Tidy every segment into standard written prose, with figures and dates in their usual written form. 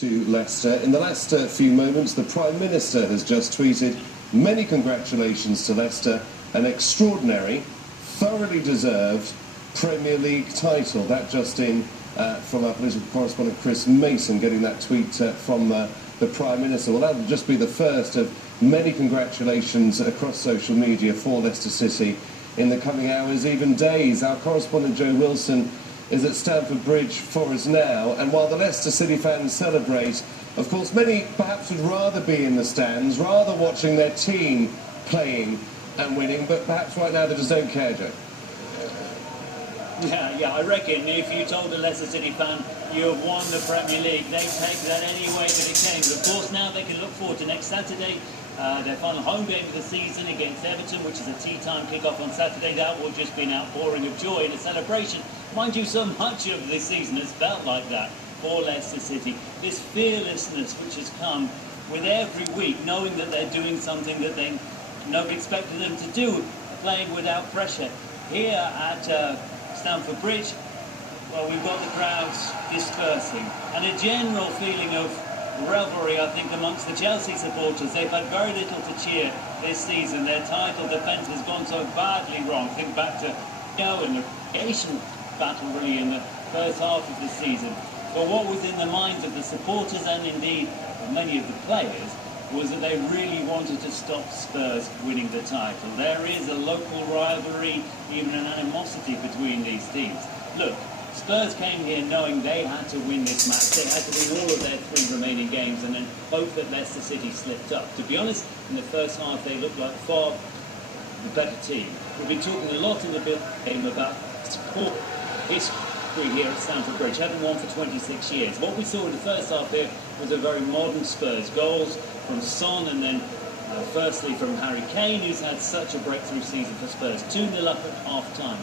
To Leicester. In the last few moments, the Prime Minister has just tweeted, many congratulations to Leicester, an extraordinary, thoroughly deserved Premier League title. That just in from our political correspondent Chris Mason getting that tweet from the Prime Minister. Well, that will just be the first of many congratulations across social media for Leicester City in the coming hours, even days. Our correspondent Joe Wilson is at Stamford Bridge for us now, and while the Leicester City fans celebrate, of course many perhaps would rather be in the stands, rather watching their team playing and winning, but perhaps right now they just don't care, Joe. Yeah, I reckon if you told a Leicester City fan you have won the Premier League, they'd take that any way that it came. But of course now they can look forward to next Saturday, their final home game of the season against Everton, which is a tea-time kick-off on Saturday. That will just be an outpouring of joy and a celebration. Mind you, so much of this season has felt like that for Leicester City. This fearlessness which has come with every week, knowing that they're doing something that nobody expected them to do, playing without pressure. Here at Stamford Bridge, well, we've got the crowds dispersing and a general feeling of revelry, I think, amongst the Chelsea supporters. They've had very little to cheer this season. Their title defence has gone so badly wrong. Think back to and the relegation battle really in the first half of the season. But what was in the minds of the supporters and indeed many of the players was that they really wanted to stop Spurs winning the title. There is a local rivalry, even an animosity between these teams. Look, Spurs came here knowing they had to win this match. They had to win all of their 3 remaining games and then hope that Leicester City slipped up. To be honest, in the first half they looked like far the better team. We've been talking a lot in the game about support history here at Stamford Bridge. Haven't won for 26 years. What we saw in the first half here was a very modern Spurs. Goals from Son and then firstly from Harry Kane, who's had such a breakthrough season for Spurs. 2-0 up at half-time.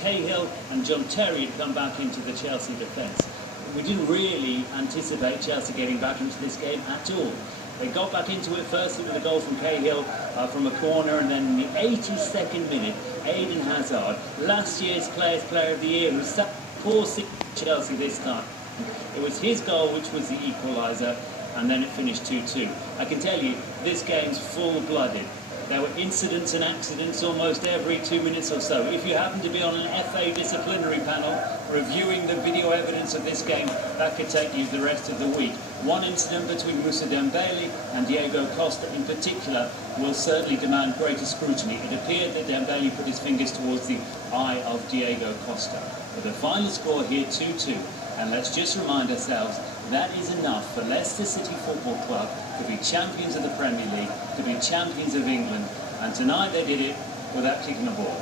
Cahill and John Terry had come back into the Chelsea defence. We didn't really anticipate Chelsea getting back into this game at all. They got back into it firstly with a goal from Cahill from a corner, and then in the 82nd minute, Eden Hazard, last year's Player of the Year, who sat poor Chelsea this time. It was his goal which was the equaliser, and then it finished 2-2. I can tell you, this game's full-blooded. There were incidents and accidents almost every 2 minutes or so. If you happen to be on an FA disciplinary panel reviewing the video evidence of this game, that could take you the rest of the week. One incident between Moussa Dembele and Diego Costa in particular will certainly demand greater scrutiny. It appeared that Dembele put his fingers towards the eye of Diego Costa. But the final score here, 2-2. And let's just remind ourselves, that is enough for Leicester City Football Club to be champions of the Premier League, to be champions of England, and tonight they did it without kicking a ball.